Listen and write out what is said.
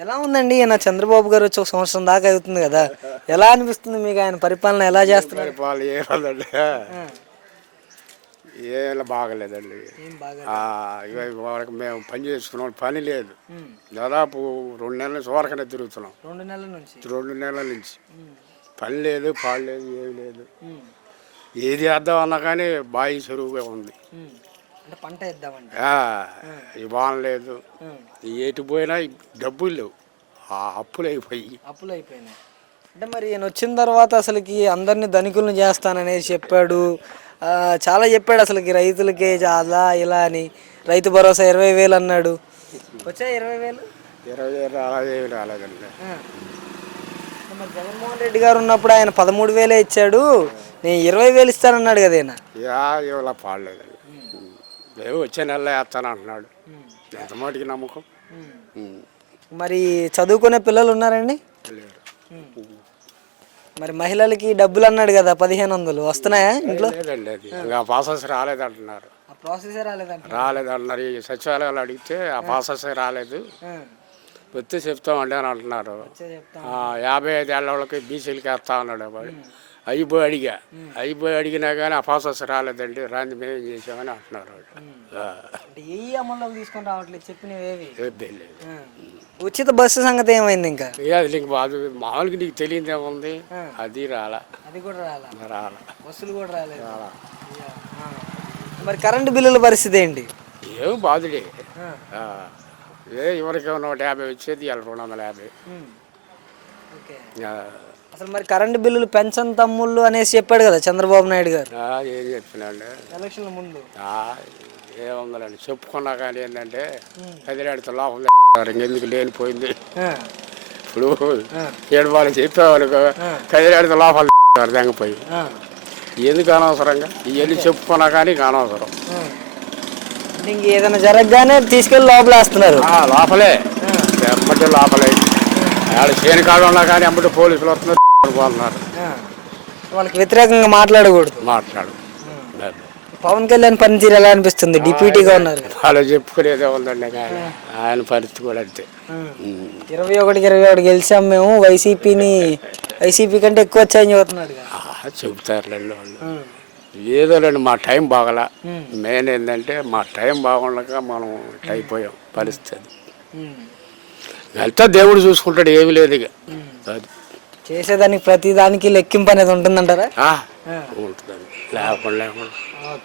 ఎలా ఉందండి ఈయన చంద్రబాబు గారు వచ్చి ఒక సంవత్సరం దాకా అవుతుంది కదా? ఎలా అనిపిస్తుంది మీకు ఆయన పరిపాలన ఎలా చేస్తున్నారు? పరిపాలన ఏమందండి, ఆ, ఏం బాగలేదండి. ఏం బాగా వరకు మేము పని చేసుకున్నాం, పని లేదు. ఉమ్, దాదాపు 2 నెలల నుంచి వరకనే తిరుగుతున్నాం. 2 నెలల నుంచి 2 నెలల నుంచి ఉమ్, పని లేదు, పాడు లేదు, ఏమి లేదు. ఉమ్, ఏది వేద్దాం అన్నా కానీ బాయి చెరువుగా ఉంది. ఉమ్. అంటే పంట వేద్దామండి. ఆ, ఈ వాన లేదు, ఎటు పోయినా డబ్బులు లేవు, ఆ అప్పులు అయిపోయి. అప్పులు అయిపోయినాయి. అంటే మరి ఈయన వచ్చిన తర్వాత అసలుకి అందరినీ ధనికులను చేస్తాననేసి చెప్పాడు. చాలా చెప్పాడు అసలుకి రైతులకి అలా ఇలా అని. రైతు భరోసా 20,000 అన్నాడు. వచ్చాయి 20,000. 20,000 అలాగే రాలేదండి. మరి జగన్మోహన్ రెడ్డి గారు ఉన్నప్పుడు ఆయన 13,000 ఇచ్చాడు, నేను 20,000 ఇస్తానన్నాడు కదా ఈయన. ఇవాళ పాడలేదండి. మేము వచ్చే నెలలో వేస్తాను అంటున్నాడు. ఎంత మాటికి నమ్మకం. మరి చదువుకునే పిల్లలు ఉన్నారండి? లేరు. మరి మహిళలకి డబ్బులు అన్నాడు కదా 1,500 వస్తున్నాయా ఇంట్లో? లేదండి, అది ఇంకా ప్రాసెస్ రాలేదంటున్నారు. ఆ ప్రాసెసే రాలేదంట. రాలేదంటున్నారు. ఈ సచివాలయాలు అడిగితే ఆ ప్రాసెస్ రాలేదు, వస్తే చెప్తామండి అని అంటున్నారు. 55 ఏళ్ళ వాళ్ళకి బీసీలకి వేస్తా అన్నాడు. అయిపోయి అడిగినా కానీ ఆ ప్రాసెస్ రాలేదండి, రాంది మేము ఏం చేసామని అంటున్నారు. ఏ అమల్లోకి తీసుకొని రావట్లేదు చెప్పినవి. లేదు. ఉచిత బస్సు సంగతి ఏమైంది? ఇంకా అది నీకు మామూలుగా నీకు తెలియదు ఏముంది, అది రాలా. అది కూడా రాలా, బస్సులు కూడా రాలేదు. మరి కరెంటు బిల్లుల పరిస్థితి ఏంటి? ఏం బాధుడే. ఎవరికేమో 150 వచ్చేది, ఇవాళ 250. ఓకే. అసలు మరి కరెంటు బిల్లులు పెంచని తమ్ముళ్ళు అనేసి చెప్పాడు కదా చంద్రబాబు నాయుడు గారు ఏం చెప్పినాడు ఎలక్షన్ల ముందు. ఏముందండి, చెప్పుకున్నా కానీ ఏంటంటే 10 లోపల ఎందుకు లేనిపోయింది. ఇప్పుడు 7 వాళ్ళు చెప్పేవాళ్ళకు 10 లోపల తెంగపోయి ఎందుకు అనవసరంగా ఇవన్నీ చెప్పుకున్నా కానీ అనవసరం. ఇంక ఏదైనా జరగగానే తీసుకెళ్ళి లోపల వేస్తున్నారు. లోపలే ఎమ్మటి లోపలే ఆడ చేను కాడ ఉన్నా కానీ ఎమ్మటి పోలీసులు వస్తున్నారు, పోతున్నారు. వాళ్ళకి వ్యతిరేకంగా మాట్లాడకూడదు. మాట్లాడు. పవన్ కళ్యాణ్ పనితీరు ఎలా అనిపిస్తుంది? డిప్యూటీగా ఉన్నారు. వాళ్ళు చెప్పుకునేదే ఉందండి, కానీ ఆయన పరిస్థితి కూడా అంతే. 21 గెలిచాం మేము, వైసీపీ కంటే ఎక్కువ వచ్చాయని చెబుతున్నాడు. చెబుతారులేండి వాళ్ళు. ఏదోలేండి, మా టైం బాగలా. మెయిన్ ఏంటంటే మా టైం బాగుండక మనం అయిపోయాం పరిస్థితి. వెళ్తా దేవుడు చూసుకుంటాడు, ఏమి లేదు ఇక. చేసేదానికి ప్రతి దానికి లెక్కింపు అనేది ఉంటుందంటారా? ఉంటుందండి, లేకుండా